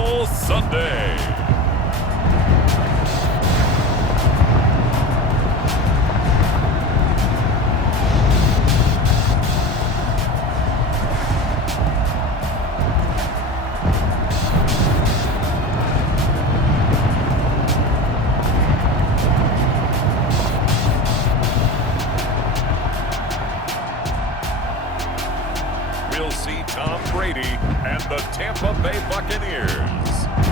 Bowl Sunday. We'll see Tom Brady and the Tampa Bay Buccaneers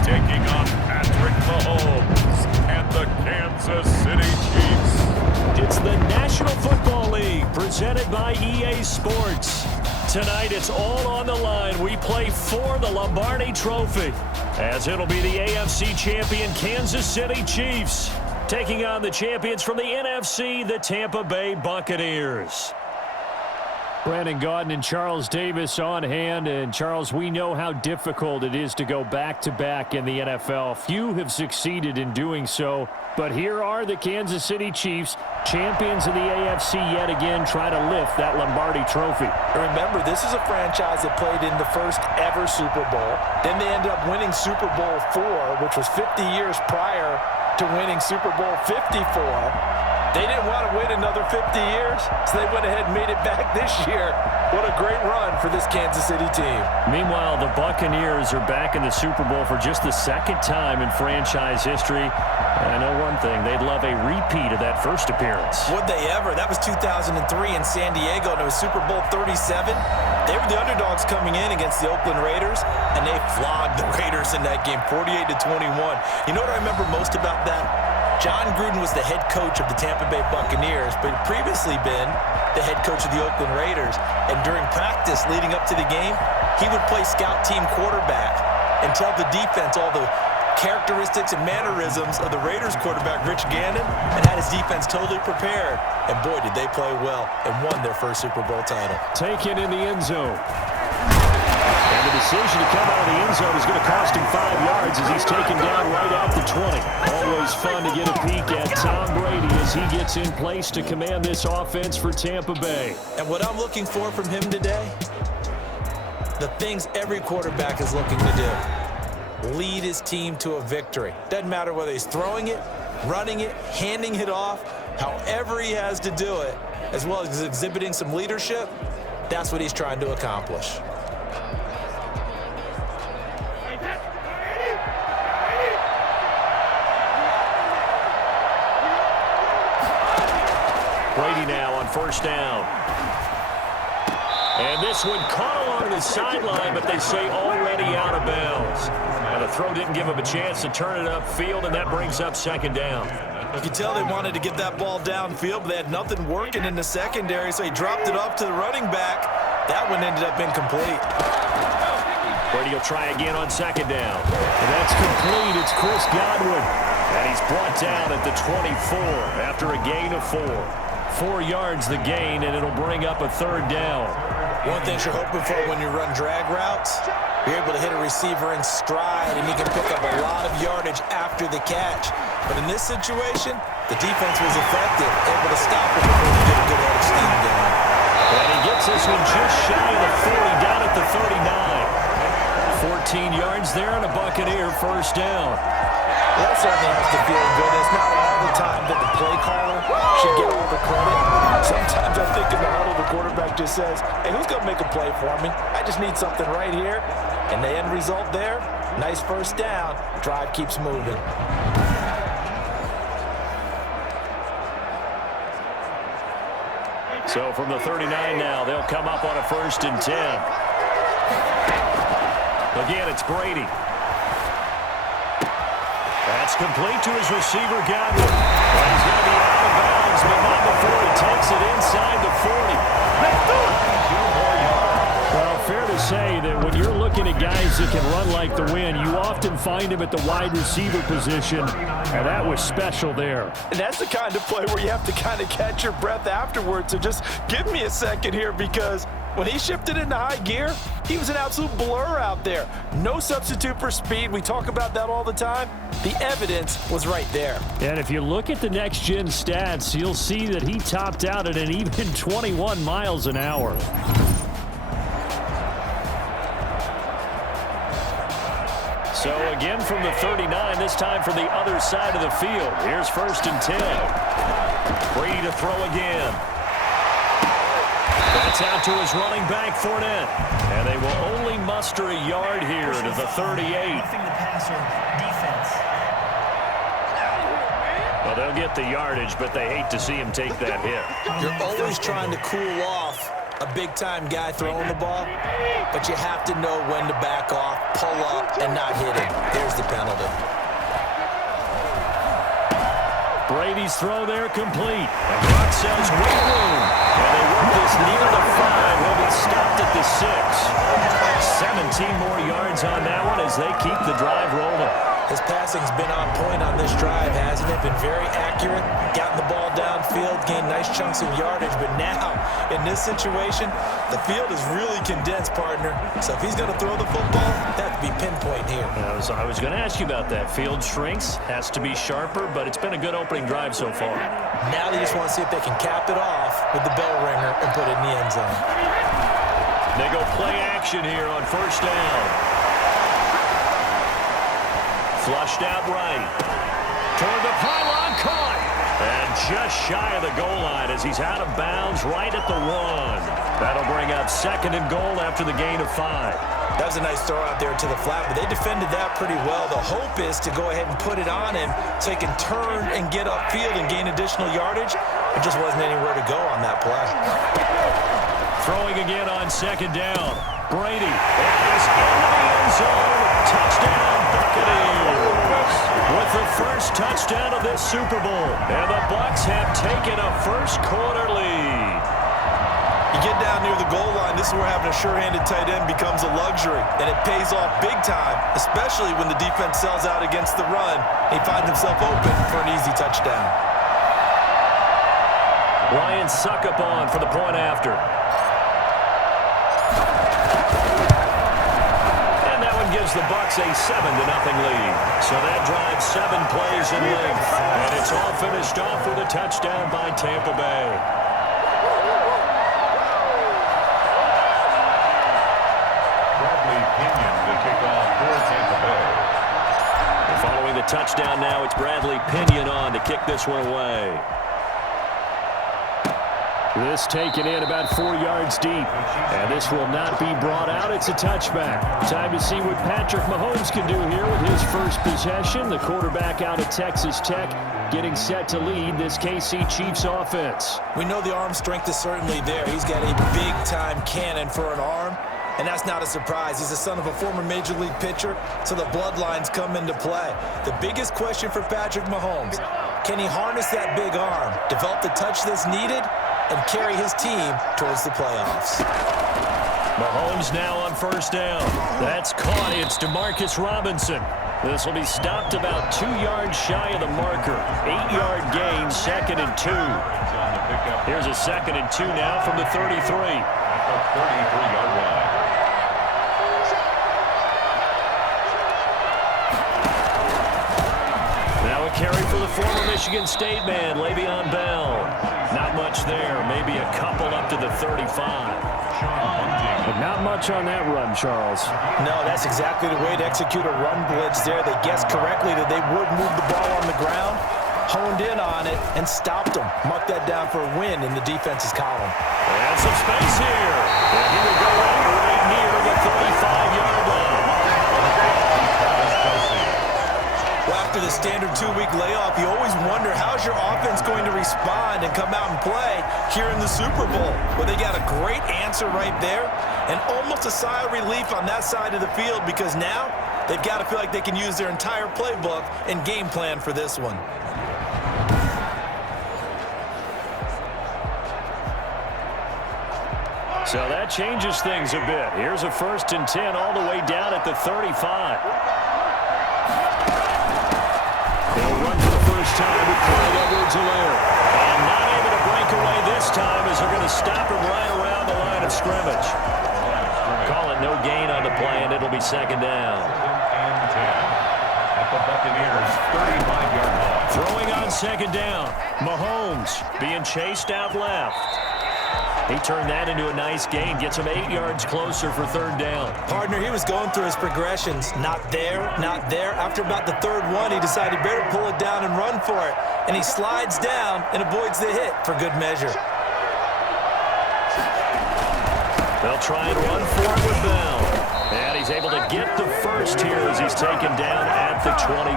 taking on Patrick Mahomes and the Kansas City Chiefs. It's the National Football League presented by EA Sports. Tonight it's all on the line. We play for the Lombardi Trophy, as it'll be the AFC champion Kansas City Chiefs taking on the champions from the NFC, the Tampa Bay Buccaneers. Brandon Gaudin and Charles Davis on hand. And Charles, we know how difficult it is to go back-to-back in the NFL. Few have succeeded in doing so. But here are the Kansas City Chiefs, champions of the AFC yet again, try to lift that Lombardi Trophy. Remember, this is a franchise that played in the first ever Super Bowl. Then they ended up winning Super Bowl IV, which was 50 years prior to winning Super Bowl 54. They didn't want to wait another 50 years, so they went ahead and made it back this year. What a great run for this Kansas City team. Meanwhile, the Buccaneers are back in the Super Bowl for just the second time in franchise history. And I know one thing, they'd love a repeat of that first appearance. Would they ever? That was 2003 in San Diego, and it was Super Bowl 37. They were the underdogs coming in against the Oakland Raiders, and they flogged the Raiders in that game, 48-21. You know what I remember most about that? John Gruden was the head coach of the Tampa Bay Buccaneers, but had previously been the head coach of the Oakland Raiders. And during practice leading up to the game, he would play scout team quarterback and tell the defense all the characteristics and mannerisms of the Raiders quarterback, Rich Gannon, and had his defense totally prepared. And boy, did they play well and won their first Super Bowl title. Taken in the end zone. And the decision to come out of the end zone is going to cost him 5 yards as he's taken down right at the 20. Always fun to get a peek at Tom Brady as he gets in place to command this offense for Tampa Bay. And what I'm looking for from him today, the things every quarterback is looking to do. Lead his team to a victory. Doesn't matter whether he's throwing it, running it, handing it off, however he has to do it, as well as exhibiting some leadership, that's what he's trying to accomplish. Brady now on first down. And this one caught along the sideline, but they say already out of bounds. And the throw didn't give him a chance to turn it upfield, and that brings up second down. You can tell they wanted to get that ball downfield, but they had nothing working in the secondary, so he dropped it off to the running back. That one ended up incomplete. Brady will try again on second down. And that's complete. It's Chris Goodwin. And he's brought down at the 24 after a gain of 4. 4 yards the gain, and it'll bring up a third down. One thing you're hoping for when you run drag routes, you're able to hit a receiver in stride, and he can pick up a lot of yardage after the catch. But in this situation, the defense was effective, able to stop him before he did a good head of steam down. And he gets this one just shy of the 40, down at the 39. 14 yards there and a Buccaneer first down. That certainly has to feel good. It's not all the time that the play caller should get all the credit. Sometimes I think in the huddle, the quarterback just says, hey, who's going to make a play for me? I just need something right here. And the end result there, nice first down. Drive keeps moving. So from the 39 now, they'll come up on a 1st and 10. Again, it's Brady. That's complete to his receiver, Goodwin. Well, he's going to be out of bounds, but not before he takes it inside the 40. Well, fair to say that when you're looking at guys that can run like the wind, you often find him at the wide receiver position, and that was special there. And that's the kind of play where you have to kind of catch your breath afterwards. So just give me a second here, because when he shifted into high gear, he was an absolute blur out there. No substitute for speed. We talk about that all the time. The evidence was right there. And if you look at the next-gen stats, you'll see that he topped out at an even 21 miles an hour. So again from the 39, this time from the other side of the field. Here's 1st and 10. Brady to throw again. That's out to his running back, Fournette. And they will only muster a yard here to the 38. Roughing the passer defense. Well, they'll get the yardage, but they hate to see him take that hit. You're always trying to cool off a big-time guy throwing the ball, but you have to know when to back off, pull up, and not hit him. There's the penalty. Brady's throw there complete. And Gronk says wait room. And they work this near the 5. He'll be stopped at the 6. 17 more yards on that one as they keep the drive rolling. His passing's been on point on this drive, hasn't it? Been very accurate, gotten the ball downfield, gained nice chunks of yardage. But now, in this situation, the field is really condensed, partner. So if he's going to throw the football, that would be pinpoint here. I was going to ask you about that. Field shrinks, has to be sharper, but it's been a good opening drive so far. Now they just want to see if they can cap it off with the bell ringer and put it in the end zone. They go play action here on 1st down. Flushed out right. Toward the pylon, caught. And just shy of the goal line as he's out of bounds right at the 1. That'll bring up 2nd and goal after the gain of 5. That was a nice throw out there to the flat, but they defended that pretty well. The hope is to go ahead and put it on him so he can turn and get upfield and gain additional yardage. There just wasn't anywhere to go on that play. Throwing again on 2nd down. Brady is into the end zone. Touchdown, Buccaneers. With the first touchdown of this Super Bowl. And the Bucs have taken a first-quarter lead. You get down near the goal line, this is where having a sure-handed tight end becomes a luxury. And it pays off big time, especially when the defense sells out against the run. He finds himself open for an easy touchdown. Ryan Suckup on for the point after. Gives the Bucs a 7-0 lead. So that drives 7 plays in length. And it's all finished off with a touchdown by Tampa Bay. Bradley Pinion to kick off for Tampa Bay. And following the touchdown now, it's Bradley Pinion on to kick this one away. This taken in about 4 yards deep. And this will not be brought out. It's a touchback. Time to see what Patrick Mahomes can do here with his first possession. The quarterback out of Texas Tech getting set to lead this KC Chiefs offense. We know the arm strength is certainly there. He's got a big-time cannon for an arm. And that's not a surprise. He's the son of a former Major League pitcher, so the bloodlines come into play. The biggest question for Patrick Mahomes, can he harness that big arm, develop the touch that's needed, and carry his team towards the playoffs? Mahomes now on 1st down. That's caught. It's DeMarcus Robinson. This will be stopped about 2 yards shy of the marker. 8-yard gain, 2nd and 2. Here's a 2nd and 2 now from the 33. 33-yard line. Now a carry for the former Michigan State man, Le'Veon Bell. Not much there, maybe a couple up to the 35. But not much on that run, Charles. No, that's exactly the way to execute a run blitz there. They guessed correctly that they would move the ball on the ground, honed in on it, and stopped them. Mark that down for a win in the defense's column. And some space here. And he will go right near the 35-yard line. Well, after the standard 2-week layoff, you always wonder how's your offense going to respond and come out and play here in the Super Bowl. Well, they got a great answer right there and almost a sigh of relief on that side of the field because now they've got to feel like they can use their entire playbook and game plan for this one. So that changes things a bit. Here's a 1st and 10 all the way down at the 35. They'll run for the first time with Clyde Edwards-Helaire. And not able to break away this time as they're going to stop him right around the line of scrimmage. Call it no gain on the play, and it'll be 2nd down. And 10 at the Buccaneers' 35-yard line. Throwing on 2nd down. Mahomes being chased out left. He turned that into a nice gain, gets him 8 yards closer for third down. Partner, he was going through his progressions. Not there, not there. After about the third one, he decided better pull it down and run for it. And he slides down and avoids the hit for good measure. They'll try and run for it with Bell. And he's able to get the first here as he's taken down at the 25.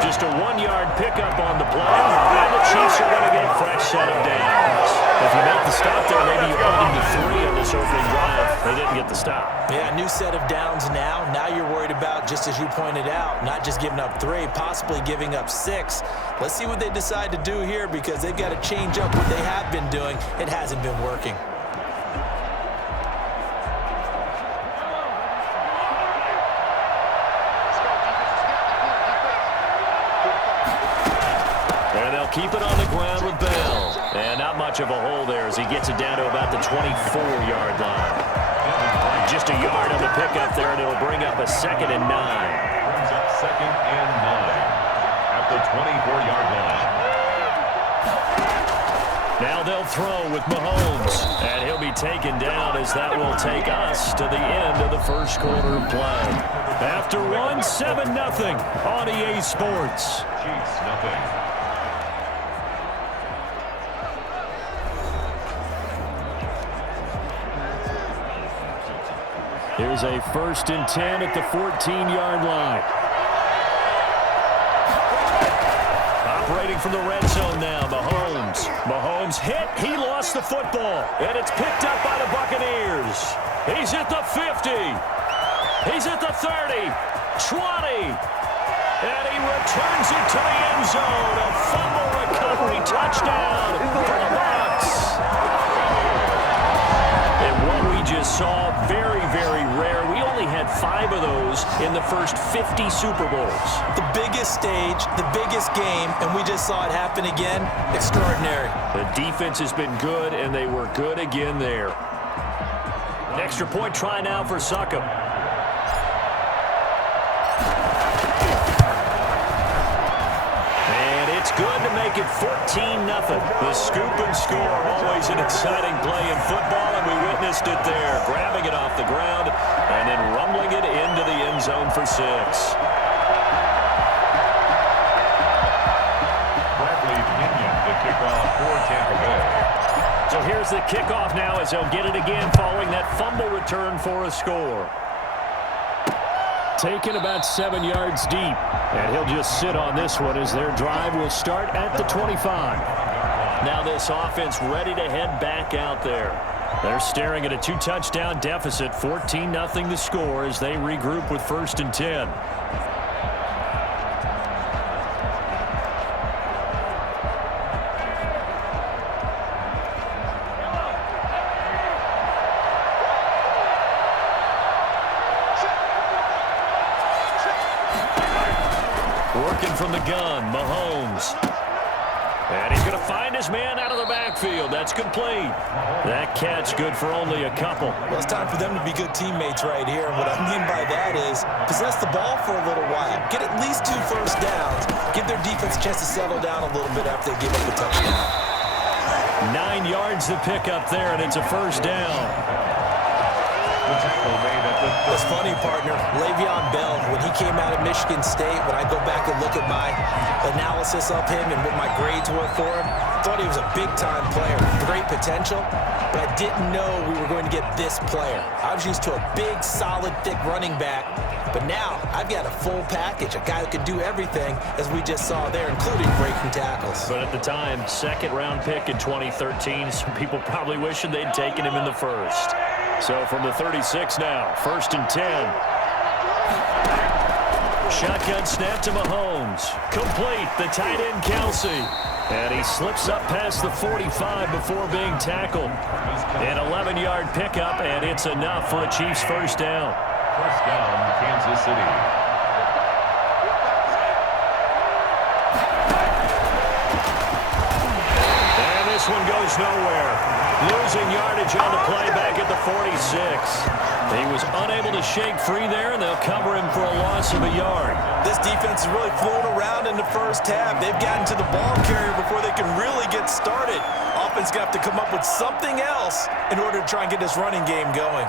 Just a 1-yard pickup on the play, and the Chiefs are going to get a fresh set of downs. If you make the stop there, maybe you hold them to 3 on this opening drive. They didn't get the stop. Yeah, new set of downs now. Now you're worried about, just as you pointed out, not just giving up 3, possibly giving up 6. Let's see what they decide to do here because they've got to change up what they have been doing. It hasn't been working. Keep it on the ground with Bell. And not much of a hole there as he gets it down to about the 24-yard line. Just a yard on the pickup there, and it'll bring up a 2nd and 9. Brings up 2nd and 9 at the 24-yard line. Now they'll throw with Mahomes. And he'll be taken down as that will take us to the end of the first quarter of play. After one, 7-0 on EA Sports. Chiefs, nothing. Here's a 1st and 10 at the 14-yard line. Operating from the red zone now, Mahomes. Mahomes hit. He lost the football. And it's picked up by the Buccaneers. He's at the 50. He's at the 30. 20. And he returns it to the end zone. A fumble recovery touchdown for the Bucs. And what we just saw, very, very rare. We only had 5 of those in the first 50 Super Bowls. The biggest stage, the biggest game, and we just saw it happen again. Extraordinary. The defense has been good, and they were good again there. An extra point try now for Suckham. Good to make it 14-0. The scoop and score, always an exciting play in football, and we witnessed it there. Grabbing it off the ground and then rumbling it into the end zone for 6. Bradley Pinion, the kickoff for Tampa Bay. So here's the kickoff now as they'll get it again following that fumble return for a score. Taken about 7 yards deep. And he'll just sit on this one as their drive will start at the 25. Now this offense ready to head back out there. They're staring at a 2-touchdown deficit. 14-0 the score as they regroup with 1st and 10. From the gun, Mahomes. And he's going to find his man out of the backfield. That's complete. That catch good for only a couple. Well, it's time for them to be good teammates right here. And what I mean by that is possess the ball for a little while. Get at least 2 first downs. Give their defense a chance to settle down a little bit after they give up a touchdown. 9 yards to pick up there, and it's a 1st down. It's funny, partner. Le'Veon Bell, when he came out of Michigan State, when I go back and look at my analysis of him and what my grades were for him, thought he was a big-time player. Great potential, but I didn't know we were going to get this player. I was used to a big, solid, thick running back, but now I've got a full package, a guy who can do everything, as we just saw there, including breaking tackles. But at the time, 2nd-round pick in 2013, some people probably wishing they'd taken him in the 1st. So from the 36 now, 1st and 10. Shotgun snap to Mahomes. Complete, the tight end Kelsey. And he slips up past the 45 before being tackled. An 11-yard pickup, and it's enough for a Chiefs 1st down. 1st down, Kansas City. And this one goes nowhere. Losing yardage on the play back at the 46. He was unable to shake free there, and they'll cover him for a loss of a yard. This defense is really flown around in the 1st half. They've gotten to the ball carrier before they can really get started. offense is going to have to come up with something else in order to try and get this running game going.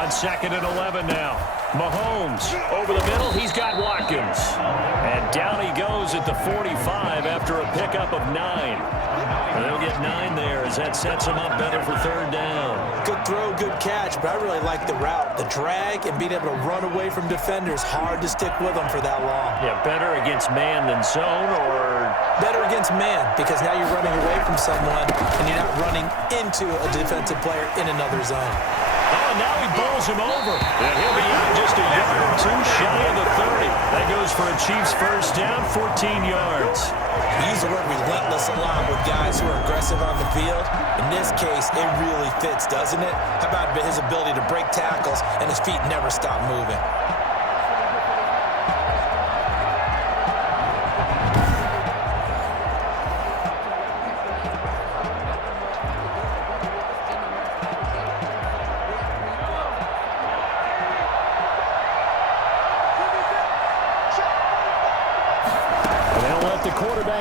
On 2nd and 11 now. Mahomes over the middle. He's got Watkins. And down he goes at the 45 after a pickup of 9. They'll get 9 there as that sets him up better for 3rd down. Good throw, good catch, but I really like the route. The drag and being able to run away from defenders. Hard to stick with them for that long. Yeah, better against man than zone, or better against man, because now you're running away from someone and you're not running into a defensive player in another zone. Oh, now he bowls him over. And he'll be out just a yard or 2 shy of the 30. That goes for a Chiefs first down, 14 yards. We use the word relentless a lot with guys who are aggressive on the field. In this case, it really fits, doesn't it? How about his ability to break tackles and his feet never stop moving?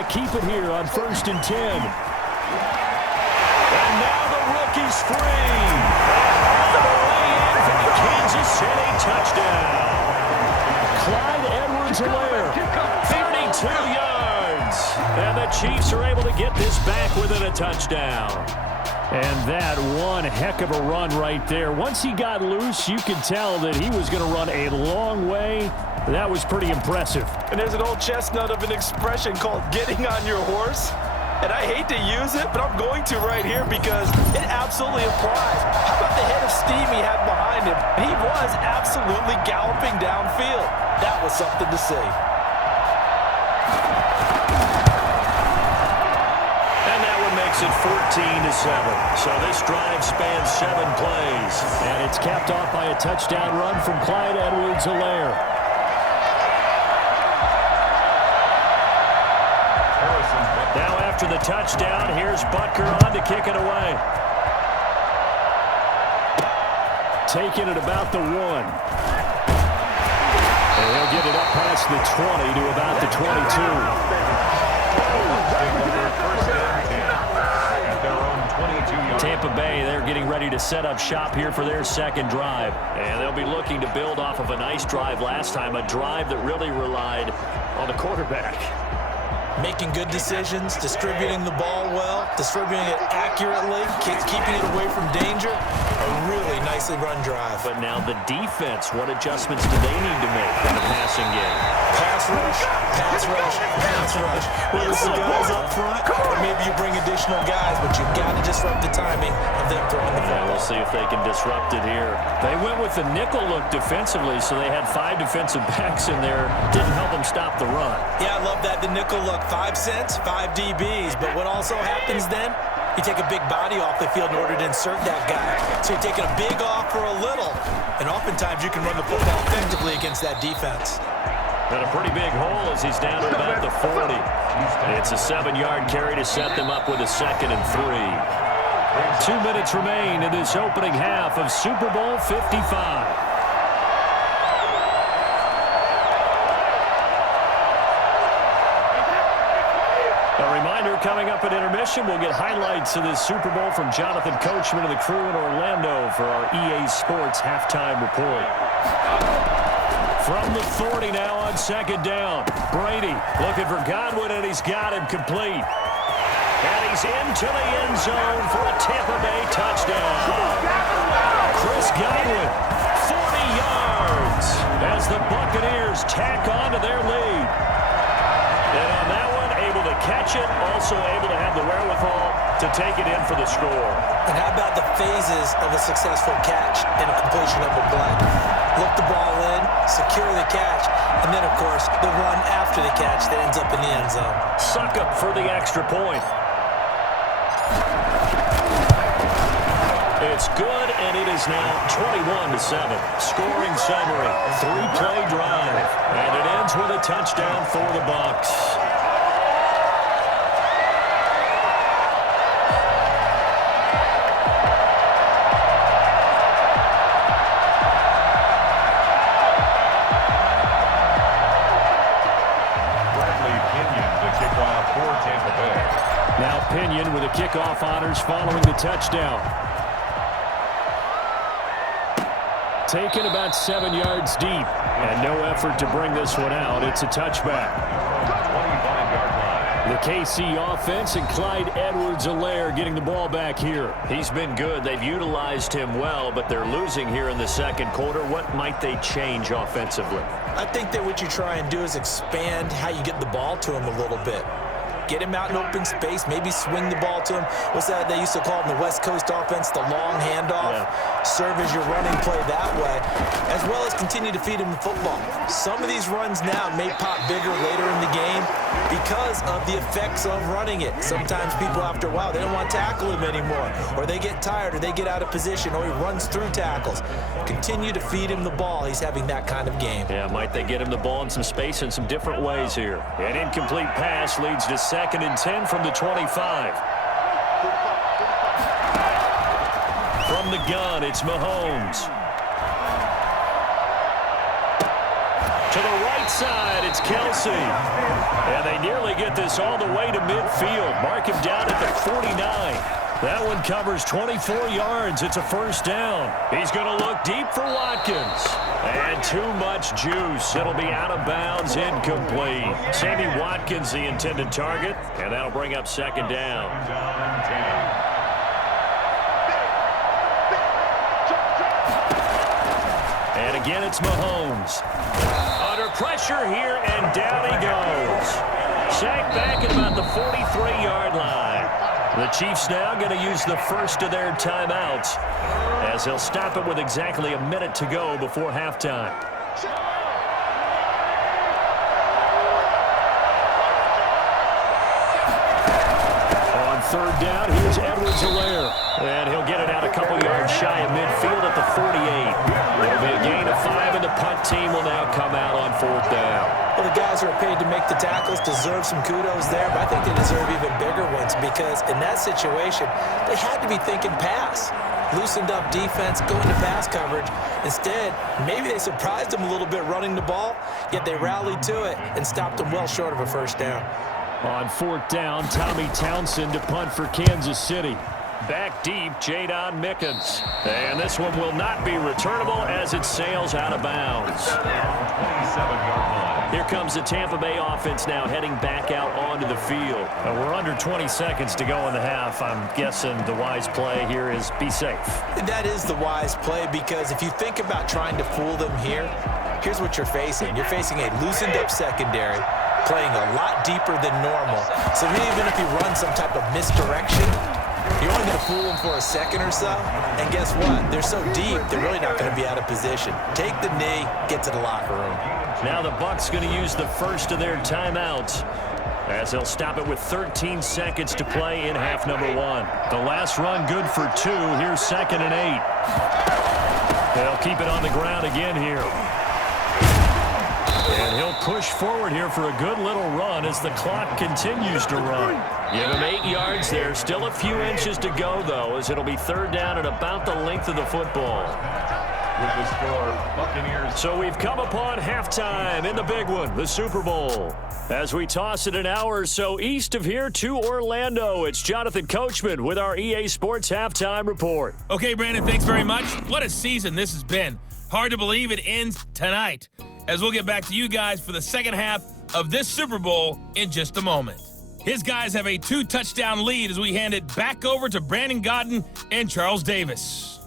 Keep it here on 1st and 10. And now the rookie's free. All the way in for the Kansas City touchdown. Clyde Edwards-Helaire, 32 yards. And the Chiefs are able to get this back within a touchdown. And that one heck of a run right there. Once he got loose, you could tell that he was going to run a long way. That was pretty impressive. And there's an old chestnut of an expression called getting on your horse. And I hate to use it, but I'm going to right here because it absolutely applies. How about the head of steam he had behind him? He was absolutely galloping downfield. That was something to see. And that one makes it 14-7. So this drive spans 7 plays. And it's capped off by a touchdown run from Clyde Edwards-Helaire. Now after the touchdown, here's Butker on to kick it away. Taking it about the 1. And he'll get it up past the 20 to about the 22. Tampa Bay, they're getting ready to set up shop here for their 2nd drive. And they'll be looking to build off of a nice drive last time, a drive that really relied on the quarterback. Making good decisions, distributing the ball well, distributing it accurately, keeping it away from danger. A really nicely run drive. But now the defense, what adjustments do they need to make in the passing game? Pass rush, pass rush, pass rush. Whether it's the guys up front or maybe you bring additional guys, but you've got to disrupt the timing of them throwing the ball. We'll see if they can disrupt it here. They went with the nickel look defensively, so they had 5 defensive backs in there. Didn't help them stop the run. Yeah, I love that, the nickel look. 5 cents, 5 DBs. But what also happens then, you take a big body off the field in order to insert that guy. So you're taking a big off for a little. And oftentimes you can run the football effectively against that defense. And a pretty big hole as he's down to about the 40. It's a 7-yard carry to set them up with a 2nd and 3. 2 minutes remain in this opening half of Super Bowl 55. Coming up at intermission, we'll get highlights of this Super Bowl from Jonathan Coachman and the crew in Orlando for our EA Sports halftime report. From the 40 now on 2nd down. Brady looking for Goodwin, and he's got him complete. And he's into the end zone for a Tampa Bay touchdown. Chris Goodwin, 40 yards as the Buccaneers tack on to their lead. And on that one, able to catch it, also able to have the wherewithal to take it in for the score. And how about the phases of a successful catch and a completion of a play? Look the ball in, secure the catch, and then, of course, the run after the catch that ends up in the end zone. Suck up for the extra point. It's good, and it is now 21-7. Scoring summary, 3-play drive, and it ends with a touchdown for the Bucs. opinion with the kickoff honors following the touchdown. Taken about 7 yards deep, and no effort to bring this one out. It's a touchback. The KC offense and Clyde Edwards-Helaire getting the ball back here. He's been good. They've utilized him well, but they're losing here in the second quarter. What might they change offensively? I think that what you try and do is expand how you get the ball to him a little bit. Get him out in open space, maybe swing the ball to him. What's that they used to call it in the West Coast offense, the long handoff? Yeah. Serve as your running play that way, as well as continue to feed him the football. Some of these runs now may pop bigger later in the game because of the effects of running it. Sometimes people, after a while, they don't want to tackle him anymore, or they get tired, or they get out of position, or he runs through tackles. Continue to feed him the ball. He's having that kind of game. Yeah, might they get him the ball in some space in some different ways here? An incomplete pass leads to 2nd and 10 from the 25. From the gun, it's Mahomes. To the right side, it's Kelsey. And they nearly get this all the way to midfield. Mark him down at the 49. That one covers 24 yards. It's a first down. He's going to look deep for Watkins. And too much juice. It'll be out of bounds, incomplete. Sammy Watkins, the intended target, and that'll bring up 2nd down. And again, it's Mahomes. Under pressure here, and down he goes. Sacked back at about the 43-yard line. The Chiefs now going to use the first of their timeouts as they'll stop it with exactly a minute to go before halftime. On 3rd down, here's Edwards-Helaire. And he'll get it out a couple yards shy of midfield at the 48. It'll be a gain of 5, and the punt team will now come out on 4th down. Well, the guys who are paid to make the tackles deserve some kudos there, but I think they deserve even bigger ones because in that situation, they had to be thinking pass. Loosened up defense, going to pass coverage. Instead, maybe they surprised them a little bit running the ball, yet they rallied to it and stopped them well short of a first down. On 4th down, Tommy Townsend to punt for Kansas City. Back deep, Jadon Mickens. And this one will not be returnable as it sails out of bounds. 27-yard line. Here comes the Tampa Bay offense now heading back out onto the field. We're under 20 seconds to go in the half. I'm guessing the wise play here is be safe. That is the wise play because if you think about trying to fool them here, here's what you're facing. You're facing a loosened up secondary, playing a lot deeper than normal. So even if you run some type of misdirection, you're only going to fool them for a second or so, and guess what? They're so deep, they're really not going to be out of position. Take the knee, get to the locker room. Now the Bucs going to use the first of their timeouts as they'll stop it with 13 seconds to play in half number 1. The last run good for 2. Here's 2nd and 8. They'll keep it on the ground again here. And he'll push forward here for a good little run as the clock continues to run. Give him 8 yards there. Still a few inches to go, though, as it'll be 3rd down at about the length of the football. With the score, Buccaneers. So we've come upon halftime in the big one, the Super Bowl. As we toss it an hour or so east of here to Orlando, it's Jonathan Coachman with our EA Sports Halftime Report. Okay, Brandon, thanks very much. What a season this has been. Hard to believe it ends tonight, as we'll get back to you guys for the second half of this Super Bowl in just a moment. His guys have a 2-touchdown lead as we hand it back over to Brandon Godden and Charles Davis.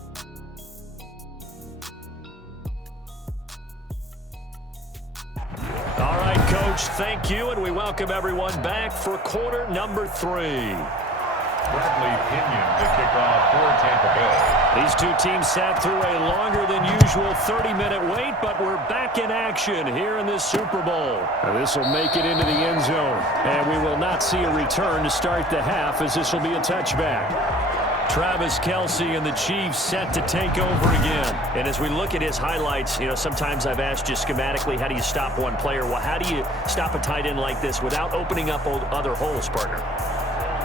All right, Coach, thank you, and we welcome everyone back for quarter number 3. Bradley Pinion to kick off for Tampa Bay. These two teams sat through a longer than usual 30-minute wait, but we're back in action here in this Super Bowl. This will make it into the end zone, and we will not see a return to start the half as this will be a touchback. Travis Kelce and the Chiefs set to take over again. And as we look at his highlights, you know, sometimes I've asked you schematically, how do you stop one player? Well, how do you stop a tight end like this without opening up other holes, partner?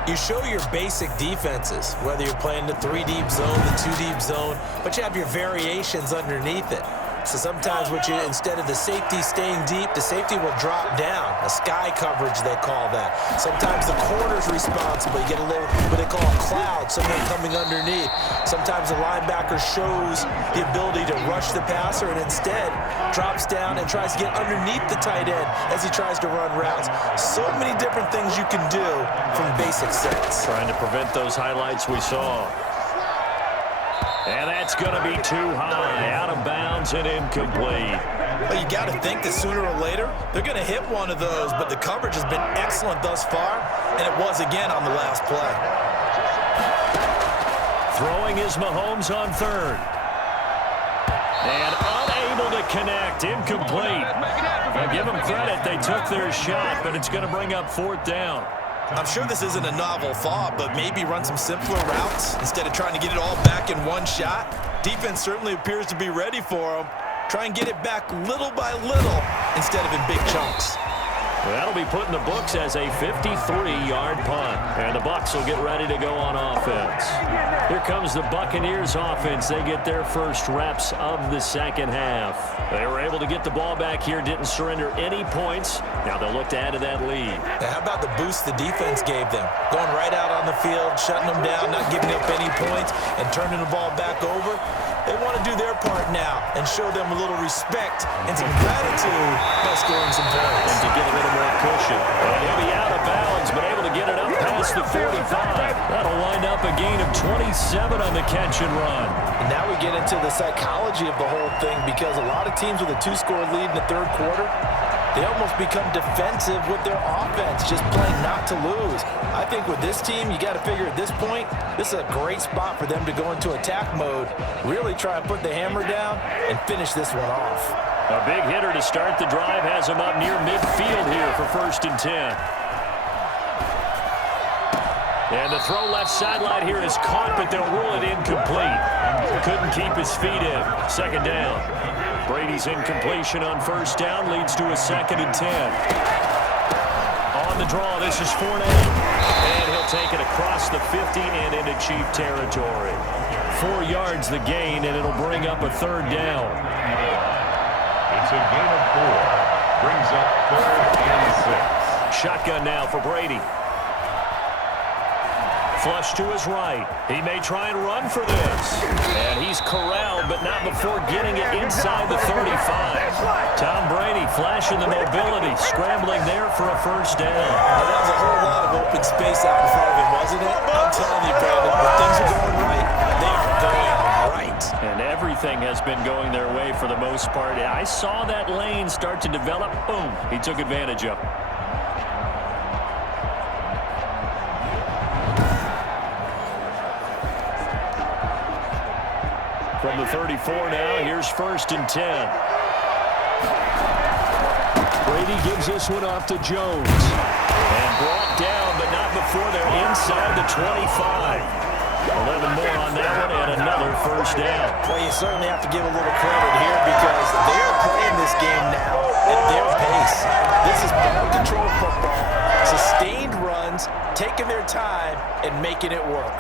You show your basic defenses, whether you're playing the 3-deep zone, the 2-deep zone, but you have your variations underneath it. So sometimes instead of the safety staying deep, the safety will drop down. A sky coverage, they call that. Sometimes the corner's responsible. You get a little, what they call a cloud, someone coming underneath. Sometimes the linebacker shows the ability to rush the passer and instead drops down and tries to get underneath the tight end as he tries to run routes. So many different things you can do from basic sets. Trying to prevent those highlights we saw. And that's going to be too high, out of bounds and incomplete. Well, you got to think that sooner or later they're going to hit one of those, but the coverage has been excellent thus far, and it was again on the last play. Throwing is Mahomes on third. And unable to connect, incomplete. Now give them credit, they took their shot, but it's going to bring up fourth down. I'm sure this isn't a novel thought, but maybe run some simpler routes instead of trying to get it all back in one shot. Defense certainly appears to be ready for them. Try and get it back little by little instead of in big chunks. That'll be put in the books as a 53-yard punt. And the Bucs will get ready to go on offense. Here comes the Buccaneers offense. They get their first reps of the second half. They were able to get the ball back here, didn't surrender any points. Now they'll look to add to that lead. Now, how about the boost the defense gave them? Going right out on the field, shutting them down, not giving up any points, and turning the ball back over. They want to do their part now and show them a little respect and some gratitude by scoring some points. And to get a little more cushion. And he'll be out of bounds, but able to get it up past the 45. That'll wind up a gain of 27 on the catch and run. And now we get into the psychology of the whole thing, because a lot of teams with a 2-score lead in the third quarter, they almost become defensive with their offense, just playing not to lose. I think with this team, you got to figure at this point, this is a great spot for them to go into attack mode, really try and put the hammer down and finish this one off. A big hitter to start the drive has him up near midfield here for 1st and 10. And the throw left sideline here is caught, but they'll rule it incomplete. Couldn't keep his feet in. 2nd down. Brady's incompletion on 1st down leads to a 2nd and 10. On the draw, this is Fournette. And he'll take it across the 50 and into Chief territory. 4 yards the gain, and it'll bring up a 3rd down. It's a gain of 4. Brings up 3rd and 6. Shotgun now for Brady. Flush to his right. He may try and run for this. And he's corralled, but not before getting it inside the 35. Tom Brady flashing the mobility, scrambling there for a 1st down. Well, that was a whole lot of open space out in front of him, wasn't it? I'm telling you, Brandon, when things are going right, they are going right. And everything has been going their way for the most part. I saw that lane start to develop. Boom. He took advantage of it. From the 34 now, here's 1st and 10. Brady gives this one off to Jones. And brought down, but not before they're inside the 25. 11 more on that one, and another 1st down. Well, you certainly have to give a little credit here, because they're playing this game now at their pace. This is ball control football, sustained runs, taking their time, and making it work.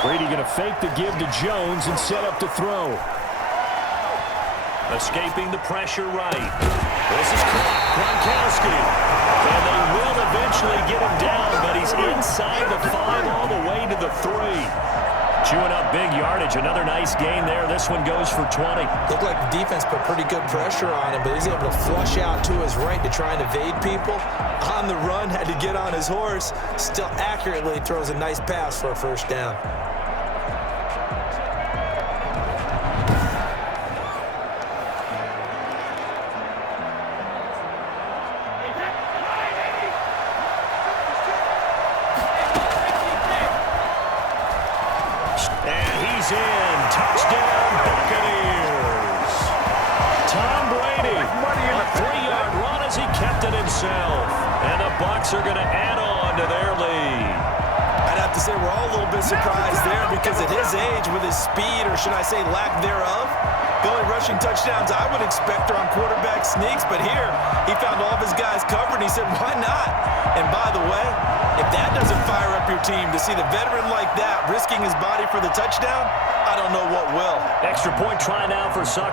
Brady going to fake the give to Jones and set up to throw. Escaping the pressure right. This is caught. Gronkowski. And they will eventually get him down, but he's inside the 5 all the way to the 3. Chewing up big yardage. Another nice gain there. This one goes for 20. Looked like the defense put pretty good pressure on him, but he's able to flush out to his right to try and evade people. On the run, had to get on his horse. Still accurately throws a nice pass for a 1st down. In. Touchdown, Buccaneers. Tom Brady, a 3-yard run as he kept it himself. And the Bucs are going to add on to their lead. I'd have to say we're all a little bit surprised there, because at his age, with his speed, or should I say lack thereof, The only rushing touchdowns I would expect are on quarterback sneaks, but here he found all of his guys covered, and he said, why not? And by the way, if that doesn't fire up your team to see the veteran like that risking his body for the touchdown, I don't know what will. Extra point try now for Suh.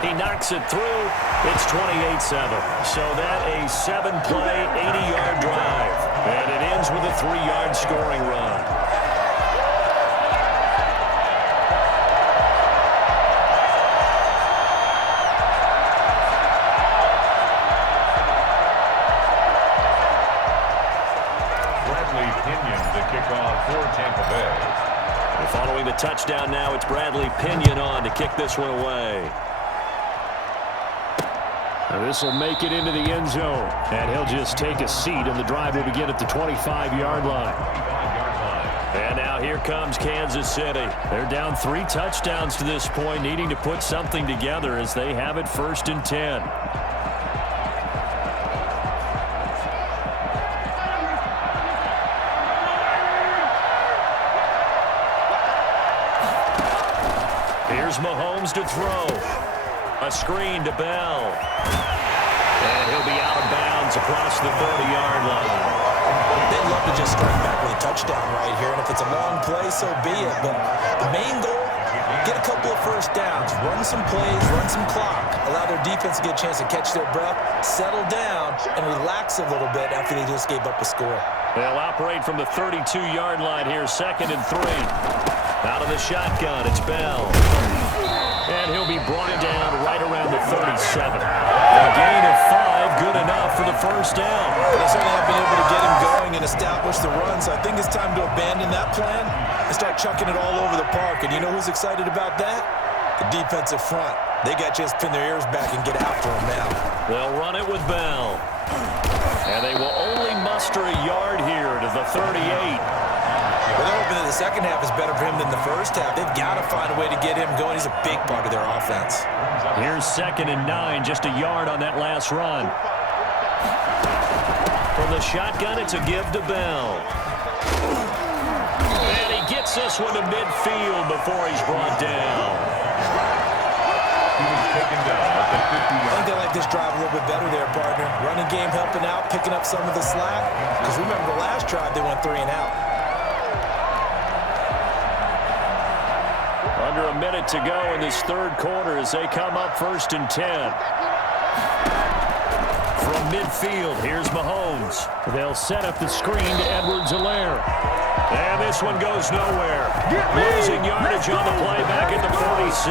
He knocks it through. It's 28-7. So that a 7-play, 80-yard drive. And it ends with a 3-yard scoring run. For Tampa Bay. And following the touchdown now, it's Bradley Pinion on to kick this one away. This will make it into the end zone. And he'll just take a seat, and the drive will begin at the 25-yard line. And now here comes Kansas City. They're down 3 touchdowns to this point, needing to put something together as they have it 1st and 10. Here's Mahomes to throw. A screen to Bell. And he'll be out of bounds across the 30-yard line. They'd love to just strike back with a touchdown right here, and if it's a long play, so be it. But the main goal, get a couple of first downs, run some plays, run some clock, allow their defense to get a chance to catch their breath, settle down, and relax a little bit after they just gave up a score. They'll operate from the 32-yard line here, 2nd and 3. Out of the shotgun, it's Bell. And he'll be brought down right around the 37. A gain of 5, good enough for the first down. They certainly have been able to get him going and establish the run, so I think it's time to abandon that plan and start chucking it all over the park. And you know who's excited about that? The defensive front. They got to just pin their ears back and get after him now. They'll run it with Bell. And they will only muster a yard here to the 38. Well, they're hoping that the second half is better for him than the first half. They've got to find a way to get him going. He's a big part of their offense. Here's 2nd and 9, just a yard on that last run. From the shotgun, it's a give to Bell. And he gets this one to midfield before he's brought down. He was taken down at the 50-yard. I think they like this drive a little bit better there, partner. Running game helping out, picking up some of the slack. Because remember, the last drive, they went 3 and out. Under a minute to go in this 3rd quarter as they come up 1st and 10. From midfield, here's Mahomes. They'll set up the screen to Edwards-Helaire. And this one goes nowhere. Losing yardage on the play back at the 46.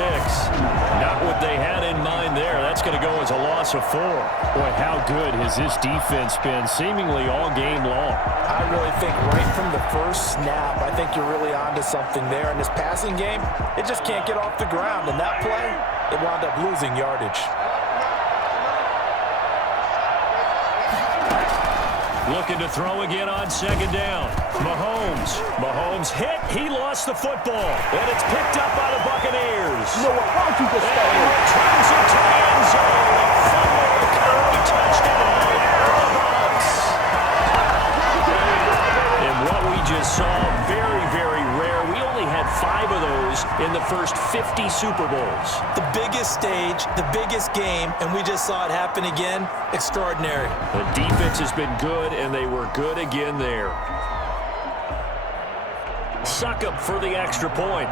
Not what they had in mind there. That's going to go as a loss of 4. Boy, how good has this defense been seemingly all game long? I really think right from the first snap, I think you're really onto something there. In this passing game, it just can't get off the ground. And that play, it wound up losing yardage. Looking to throw again on 2nd down. Mahomes hit. He lost the football. And it's picked up by the Buccaneers. You know what? Why don't you just start And he returns it to the end zone. A fumble recovery touchdown for the Bucs. And what we just saw, very, very rare. We only had 5 of those in the first 50 Super Bowls. The biggest stage, the biggest game, and we just saw it happen again. Extraordinary. The defense has been good, and they were good again there. Suck up for the extra point.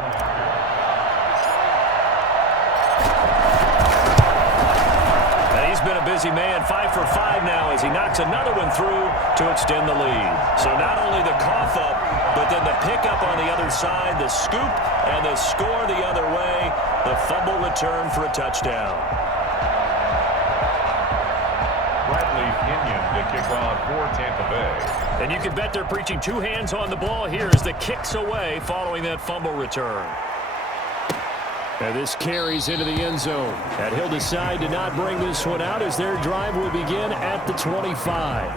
And he's been a busy man, 5 for 5 now as he knocks another one through to extend the lead. So not only the cough up, but then the pickup on the other side, the scoop, and the score the other way. The fumble return for a touchdown. Bradley Pinion to kick off for Tampa Bay. And you can bet they're preaching 2 hands on the ball here as the kick's away following that fumble return. And this carries into the end zone. And he'll decide to not bring this one out as their drive will begin at the 25.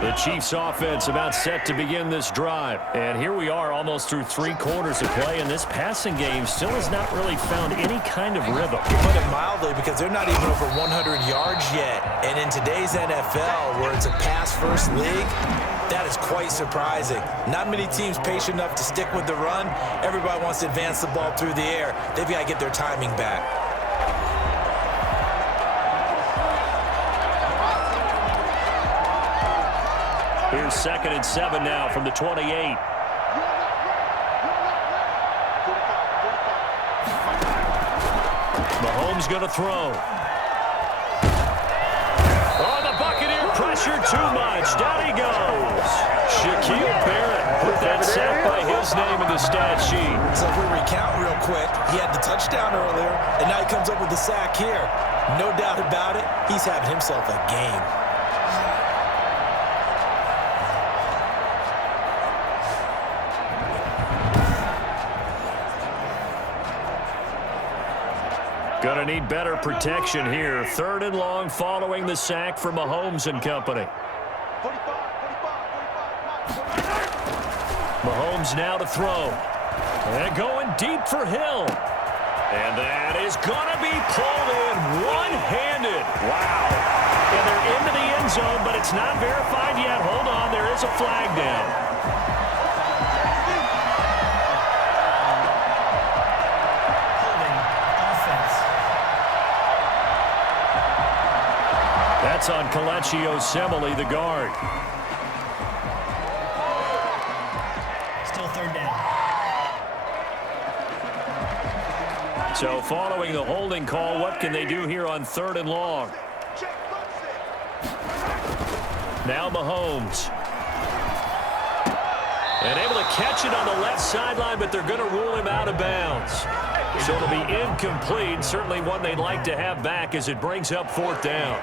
The Chiefs offense about set to begin this drive. And here we are almost through 3 quarters of play, and this passing game still has not really found any kind of rhythm. To put it mildly, because they're not even over 100 yards yet. And in today's NFL, where it's a pass-first league, That is quite surprising. Not many teams patient enough to stick with the run. Everybody wants to advance the ball through the air. They've got to get their timing back. Here's 2nd and 7 now from the 28. Mahomes going to throw. Oh, the Buccaneer pressure too much. Down he goes. Shaquille Barrett put that sack by his name in the stat sheet. So if we recount real quick, he had the touchdown earlier, and now he comes up with the sack here. No doubt about it, he's having himself a game. Going to need better protection here. 3rd and long following the sack from Mahomes and company. Mahomes now to throw. And going deep for Hill. And that is going to be pulled in one-handed. Wow. And they're into the end zone, but it's not verified yet. Hold on, there is a flag down. That's on Colecchio Semele, the guard. Still 3rd down. So following the holding call, what can they do here on 3rd and long? Now Mahomes. And able to catch it on the left sideline, but they're going to rule him out of bounds. So it'll be incomplete. Certainly one they'd like to have back as it brings up 4th down.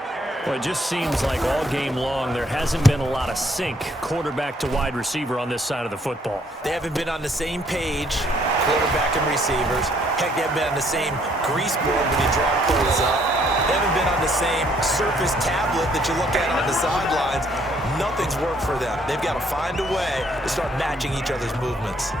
Well, it just seems like all game long there hasn't been a lot of sync quarterback to wide receiver on this side of the football. They haven't been on the same page, quarterback and receivers. Heck, they haven't been on the same grease board when you draw plays up. They haven't been on the same surface tablet that you look at on the sidelines. Nothing's worked for them. They've got to find a way to start matching each other's movements.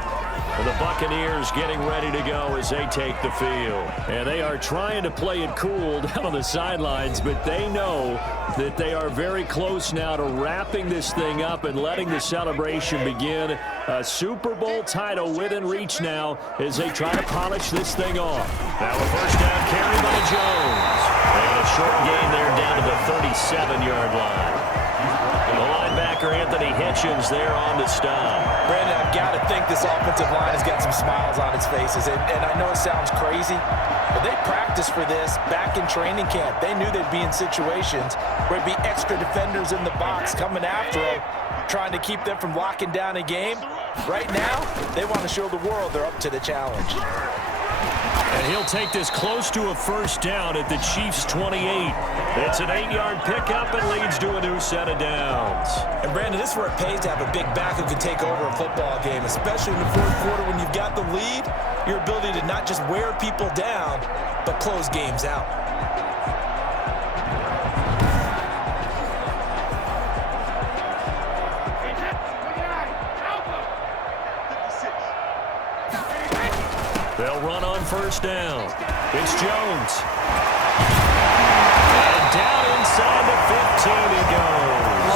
Well, the Buccaneers getting ready to go as they take the field. And they are trying to play it cool down on the sidelines, but they know that they are very close now to wrapping this thing up and letting the celebration begin. A Super Bowl title within reach now as they try to polish this thing off. Now a first down carry by Jones. And a short gain there down to the 37-yard line. The linebacker, Anthony Hitchens, there on the stop. Brandon, I've got to think this offensive line has got some smiles on its faces. And I know it sounds crazy, but they practiced for this back in training camp. They knew they'd be in situations where it'd be extra defenders in the box coming after them, trying to keep them from locking down a game. Right now, they want to show the world they're up to the challenge. And he'll take this close to a first down at the Chiefs' 28. It's an 8-yard pickup and leads to a new set of downs. And, Brandon, this is where it pays to have a big back who can take over a football game, especially in the 4th quarter when you've got the lead, your ability to not just wear people down, but close games out. They'll run on first down. It's Jones. And down inside the 15 he goes.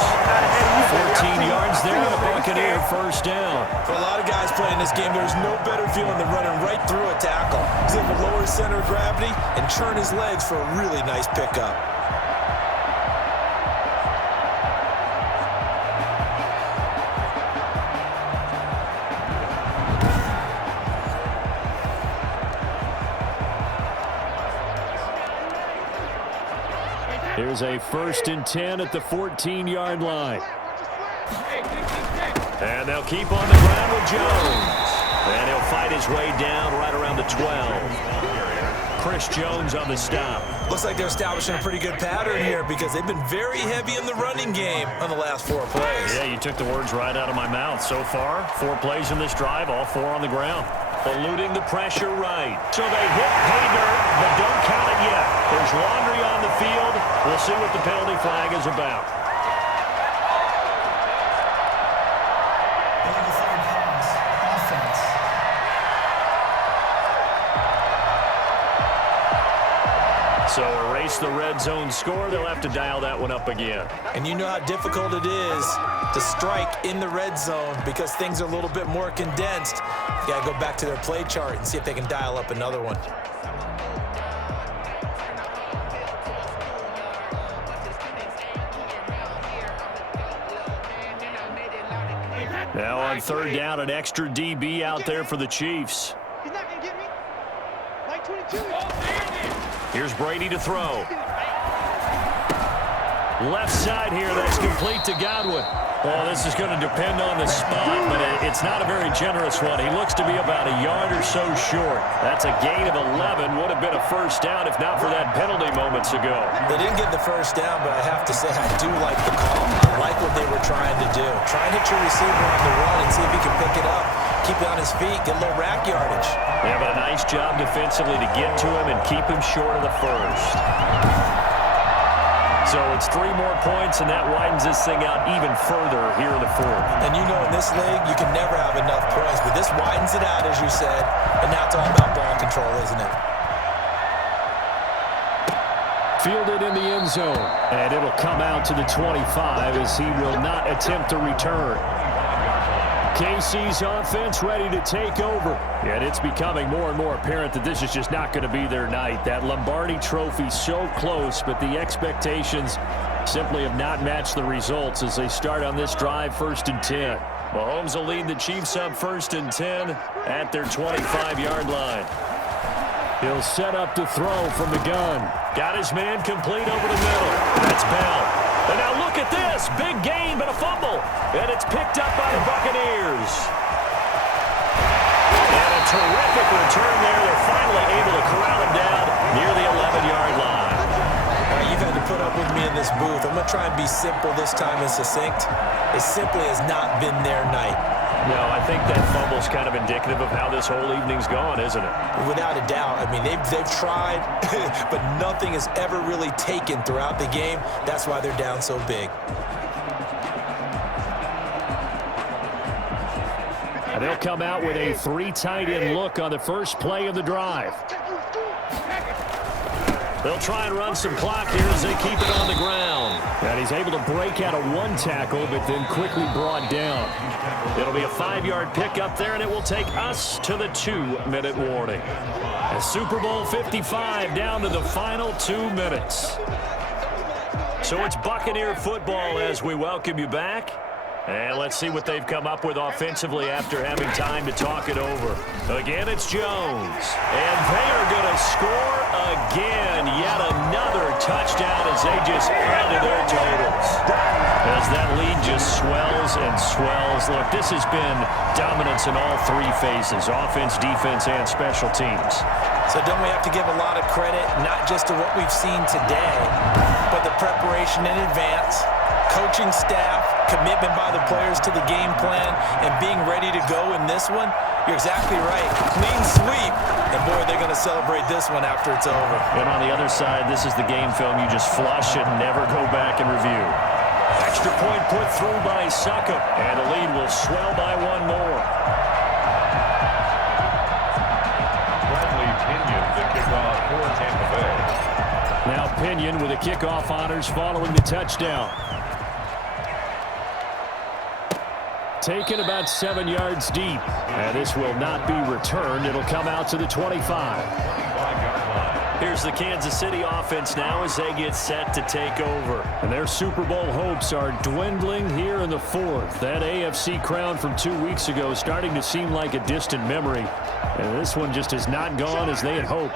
14 yards there, the Buccaneer first down. For a lot of guys playing this game, there's no better feeling than running right through a tackle. He's able to lower his center of gravity and turn his legs for a really nice pickup. Here's a 1st and 10 at the 14-yard line. And they'll keep on the ground with Jones. And he'll fight his way down right around the 12. Chris Jones on the stop. Looks like they're establishing a pretty good pattern here because they've been very heavy in the running game on the last 4 plays. Yeah, you took the words right out of my mouth. So far, 4 plays in this drive, all 4 on the ground. Eluding the pressure right. So they hit pay dirt, but don't count it yet. There's laundry on the field. We'll see what the penalty flag is about. Illegal 3rd pass. Offense. So a race missed the red zone score. They'll have to dial that one up again. And you know how difficult it is to strike in the red zone because things are a little bit more condensed. You got to go back to their play chart and see if they can dial up another one. Now on third down, an extra DB out there for the Chiefs. He's not going to get me. Like 22. Here's Brady to throw. Left side here, that's complete to Goodwin. Oh, this is going to depend on the spot, but it's not a very generous one. He looks to be about a yard or so short. That's a gain of 11. Would have been a first down if not for that penalty moments ago. They didn't get the first down, but I have to say I do like the call. I like what they were trying to do. Try and hit your receiver on the run and see if he can pick it up. Keep it on his feet, get a little rack yardage. Yeah, but a nice job defensively to get to him and keep him short of the first. So it's 3 more points, and that widens this thing out even further here in the fourth. And you know in this league, you can never have enough points, but this widens it out, as you said, and now it's all about ball control, isn't it? Fielded in the end zone, and it'll come out to the 25 as he will not attempt to return. KC's offense ready to take over. And it's becoming more and more apparent that this is just not going to be their night. That Lombardi trophy so close, but the expectations simply have not matched the results as they start on this drive 1st and 10. Mahomes will lead the Chiefs up 1st and 10 at their 25-yard line. He'll set up to throw from the gun. Got his man complete over the middle. That's Bell. And now look at this. Big gain, but a fumble. And it's picked up by the Buccaneers. And a terrific return there. They're finally able to corral him down near the 11-yard line. You've had to put up with me in this booth. I'm going to try and be simple this time and succinct. It simply has not been their night. No, I think that fumble's kind of indicative of how this whole evening's gone, isn't it? Without a doubt. I mean, they've tried, but nothing has ever really taken throughout the game. That's why they're down so big. And they'll come out with a 3 tight end look on the first play of the drive. They'll try and run some clock here as they keep it on the ground. And he's able to break out of 1 tackle, but then quickly brought down. It'll be a 5-yard pickup there, and it will take us to the 2-minute warning. And Super Bowl 55 down to the final 2 minutes. So it's Buccaneer football as we welcome you back. And let's see what they've come up with offensively after having time to talk it over. Again, it's Jones. And they are going to score again. Yet another touchdown as they just add to their totals. As that lead just swells and swells. Look, this has been dominance in all 3 phases, offense, defense, and special teams. So don't we have to give a lot of credit, not just to what we've seen today, but the preparation in advance, coaching staff, commitment by the players to the game plan, and being ready to go in this one? You're exactly right. Clean sweep. And, boy, they're going to celebrate this one after it's over. And on the other side, this is the game film you just flush and never go back and review. Extra point put through by Suckup, and the lead will swell by 1 more. Bradley Pinion, the kickoff for Tampa Bay. Now Pinion with the kickoff honors following the touchdown. Taken about 7 yards deep. And this will not be returned. It'll come out to the 25. Here's the Kansas City offense now as they get set to take over. And their Super Bowl hopes are dwindling here in the 4th. That AFC crown from 2 weeks ago is starting to seem like a distant memory. And this one just has not gone as they had hoped.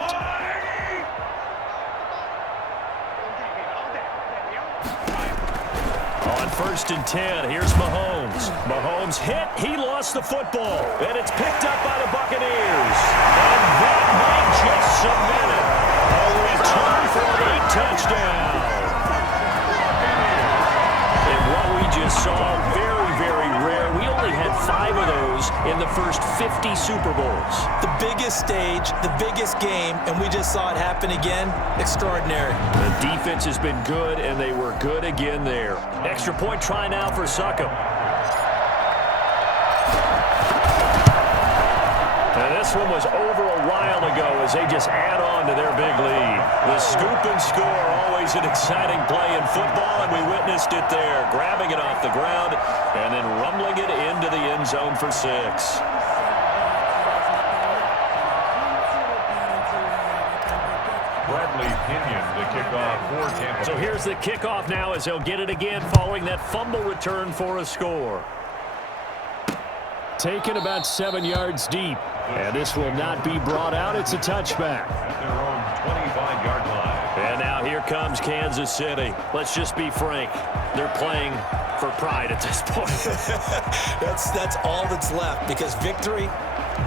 On 1st and 10, here's Mahomes. Mahomes hit. He lost the football. And it's picked up by the Buccaneers. And that might just cement it. A return for a late touchdown. And what we just saw, very, very rare. We only had 5 of those in the first 50 Super Bowls. The biggest stage, the biggest game, and we just saw it happen again. Extraordinary. The defense has been good, and they were good again there. Extra point try now for Suckup. And This one was over a while ago as they just add on to their big lead. The scoop and score, always an exciting play in football, and we witnessed it there, grabbing it off the ground and then rumbling it into the end zone for 6. So here's the kickoff now as he'll get it again following that fumble return for a score. Taken about 7 yards deep. And this will not be brought out. It's a touchback. At their own 25-yard line. And now here comes Kansas City. Let's just be frank. They're playing for pride at this point. That's all that's left, because victory,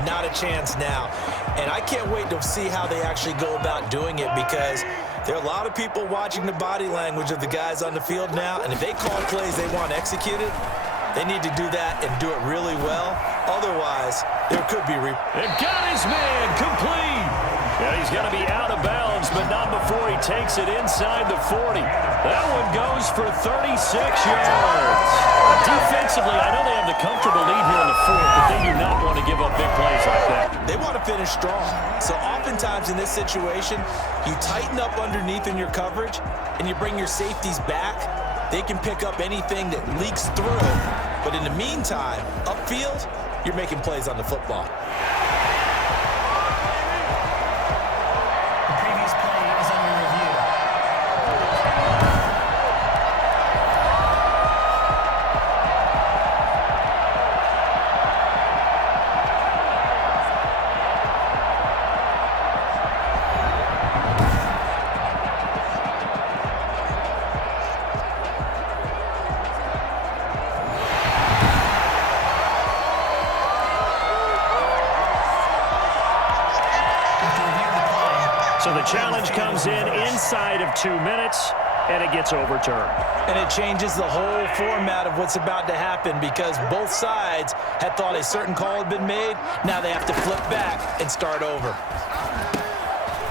not a chance now. And I can't wait to see how they actually go about doing it, because there are a lot of people watching the body language of the guys on the field now, and if they call plays they want executed, they need to do that and do it really well. Otherwise, there could be... And got his man complete. Yeah, he's going to be out of bounds, but not before he takes it inside the 40. That one goes for 36 yards. Defensively, I know they have the comfortable lead here in the 4th, but they do not want to give up big plays like that. They want to finish strong. So oftentimes in this situation, you tighten up underneath in your coverage, and you bring your safeties back. They can pick up anything that leaks through. But in the meantime, upfield, you're making plays on the football. The previous play is under review. So the challenge comes in inside of 2 minutes, and it gets overturned. And it changes the whole format of what's about to happen, because both sides had thought a certain call had been made. Now they have to flip back and start over.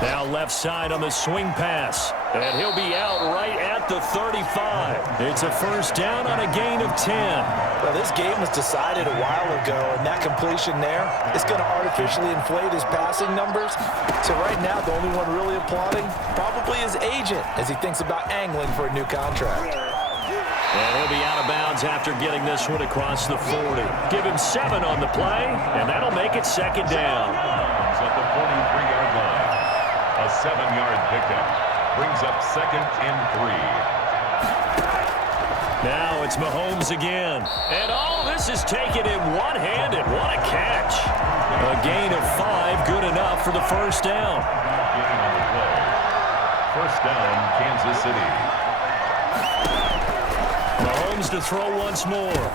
Now left side on the swing pass, and he'll be out right at the 35. It's a first down on a gain of 10. Well, this game was decided a while ago, and that completion there is going to artificially inflate his passing numbers. So right now, the only one really applauding probably his agent as he thinks about angling for a new contract. And he'll be out of bounds after getting this one across the 40. Give him 7 on the play, and that'll make it second down. Comes at the 43-yard line. A 7-yard pickup brings up 2nd and 3. Now it's Mahomes again. And all this is taken in one-handed. What a catch. A gain of 5, good enough for the first down. Getting on the play. First down, Kansas City. Mahomes to throw once more.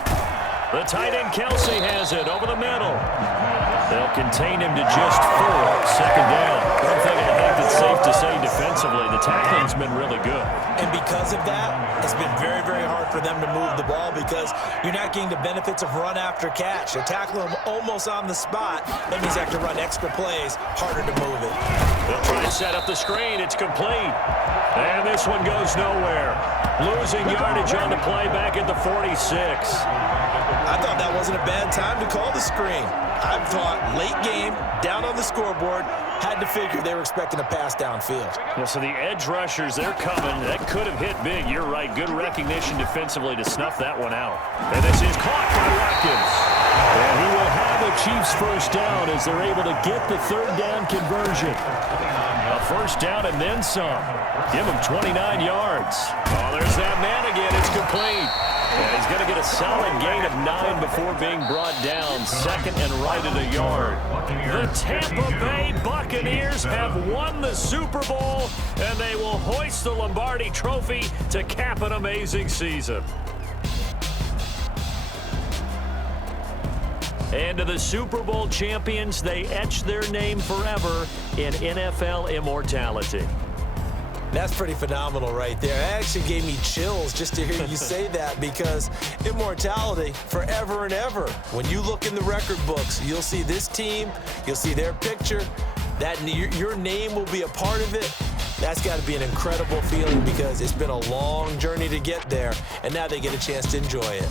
The tight end Kelsey has it over the middle. They'll contain him to just 4. Second down. One thing I think that's safe to say defensively, the tackling's been really good. And because of that, it's been very, very hard for them to move the ball, because you're not getting the benefits of run after catch. They're tackling him almost on the spot. That means they have to run extra plays, harder to move it. They'll try to set up the screen. It's complete. And this one goes nowhere. Losing yardage on the play back at the 46. I thought that wasn't a bad time to call the screen. I thought late game, down on the scoreboard, had to figure they were expecting a pass downfield. Well, so the edge rushers, they're coming. That could have hit big. You're right. Good recognition defensively to snuff that one out. And this is caught by Watkins. And he will have the Chiefs first down as they're able to get the third down conversion. A first down and then some. Give him 29 yards. Oh, there's that man again. It's complete. And he's going to get a solid gain of 9 before being brought down. Second and right at a yard. The Tampa Bay Buccaneers have won the Super Bowl, and they will hoist the Lombardi Trophy to cap an amazing season. And to the Super Bowl champions, they etch their name forever in NFL immortality. That's pretty phenomenal right there. It actually gave me chills just to hear you say that, because immortality forever and ever. When you look in the record books, you'll see this team, you'll see their picture, that your name will be a part of it. That's got to be an incredible feeling, because it's been a long journey to get there, and now they get a chance to enjoy it.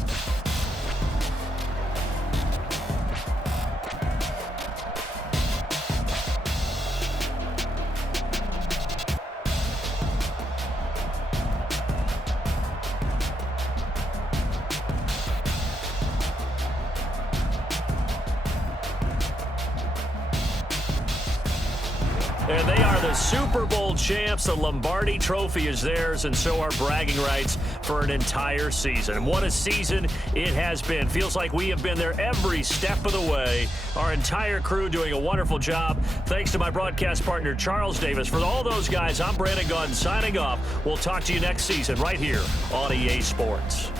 And they are the Super Bowl champs. The Lombardi Trophy is theirs, and so are bragging rights for an entire season. What a season it has been. Feels like we have been there every step of the way. Our entire crew doing a wonderful job. Thanks to my broadcast partner, Charles Davis. For all those guys, I'm Brandon Gaudin signing off. We'll talk to you next season right here on EA Sports.